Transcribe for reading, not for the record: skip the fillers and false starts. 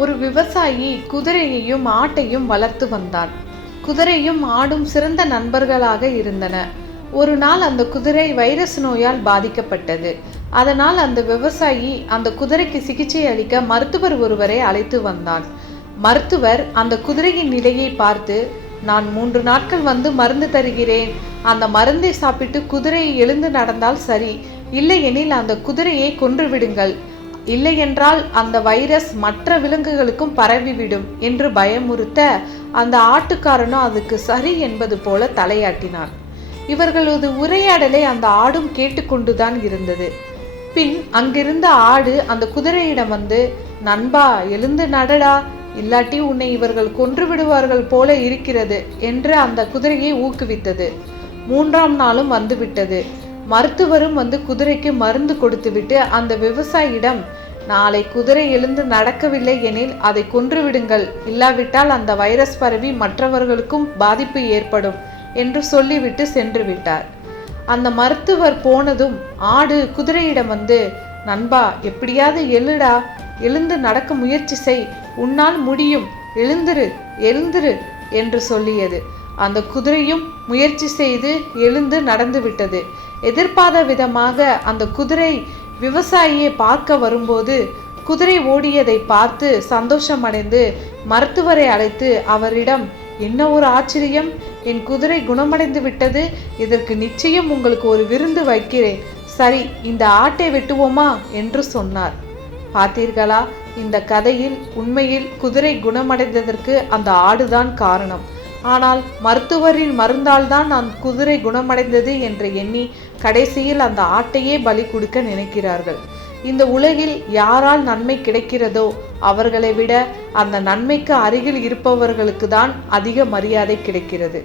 ஒரு விவசாயி குதிரையையும் ஆட்டையும் வளர்த்து வந்தான். குதிரையும் ஆடும் சிறந்த நண்பர்களாக இருந்தன. ஒரு நாள் அந்த குதிரை வைரஸ் நோயால் பாதிக்கப்பட்டது. அதனால் அந்த விவசாயி அந்த குதிரைக்கு சிகிச்சை அளிக்க மருத்துவர் ஒருவரை அழைத்து வந்தான். மருத்துவர் அந்த குதிரையின் நிலையை பார்த்து, நான் 3 நாட்கள் வந்து மருந்து தருகிறேன். அந்த மருந்தை சாப்பிட்டு குதிரையை எழுந்து நடந்தால் சரி, இல்லையெனில் அந்த குதிரையை கொன்று விடுங்கள். இல்லையென்றால் அந்த வைரஸ் மற்ற விலங்குகளுக்கும் பரவிவிடும் என்று பயமுறுத்த, அந்த ஆட்டுக்காரனும் அதுக்கு சரி என்பது போல தலையாட்டினான். இவர்களது உரையாடலை அந்த ஆடும் கேட்டுக்கொண்டுதான் இருந்தது. பின் அங்கிருந்த ஆடு அந்த குதிரையிடம் வந்து, நண்பா, எழுந்து நடடா, இல்லாட்டி உன்னை இவர்கள் கொன்று விடுவார்கள் போல இருக்கிறது என்று அந்த குதிரையை ஊக்குவித்தது. 3ஆம் நாளும் வந்துவிட்டது. மருத்துவரும் வந்து குதிரைக்கு மருந்து கொடுத்துவிட்டு அந்த விவசாயியிடம், நாளை குதிரை எழுந்து நடக்கவில்லை எனில் அதை கொன்று விடுங்கள், இல்லாவிட்டால் அந்த வைரஸ் பரவி மற்றவர்களுக்கும் பாதிப்பு ஏற்படும் என்று சொல்லிவிட்டு சென்று விட்டார். அந்த மருத்துவர் போனதும் ஆடு குதிரையிடம் வந்து, நண்பா, எப்படியாவது எழுடா, எழுந்து நடக்க முயற்சி செய், உன்னால் முடியும், எழுந்திரு எழுந்திரு என்று சொல்லியது. அந்த குதிரையும் முயற்சி செய்து எழுந்து நடந்து விட்டது. எதிர்பாராத விதமாக அந்த குதிரை விவசாயியை பார்க்க வரும்போது குதிரை ஓடியதை பார்த்து சந்தோஷமடைந்து மருத்துவரை அழைத்து அவரிடம், என்ன ஒரு ஆச்சரியம், என் குதிரை குணமடைந்து விட்டது, இதற்கு நிச்சயம் உங்களுக்கு ஒரு விருந்து வைக்கிறேன், சரி இந்த ஆட்டை வெட்டுவோமா என்று சொன்னார். பார்த்தீர்களா, இந்த கதையில் உண்மையில் குதிரை குணமடைந்ததற்கு அந்த ஆடுதான் காரணம். ஆனால் மருத்துவரின் மருந்தால் தான் அந்த குதிரை குணமடைந்தது என்று எண்ணி கடைசியில் அந்த ஆட்டையே பலி கொடுக்க நினைக்கிறார்கள். இந்த உலகில் யாரால் நன்மை கிடைக்கிறதோ அவர்களை விட அந்த நன்மைக்கு அருகில் இருப்பவர்களுக்கு தான் அதிக மரியாதை கிடைக்கிறது.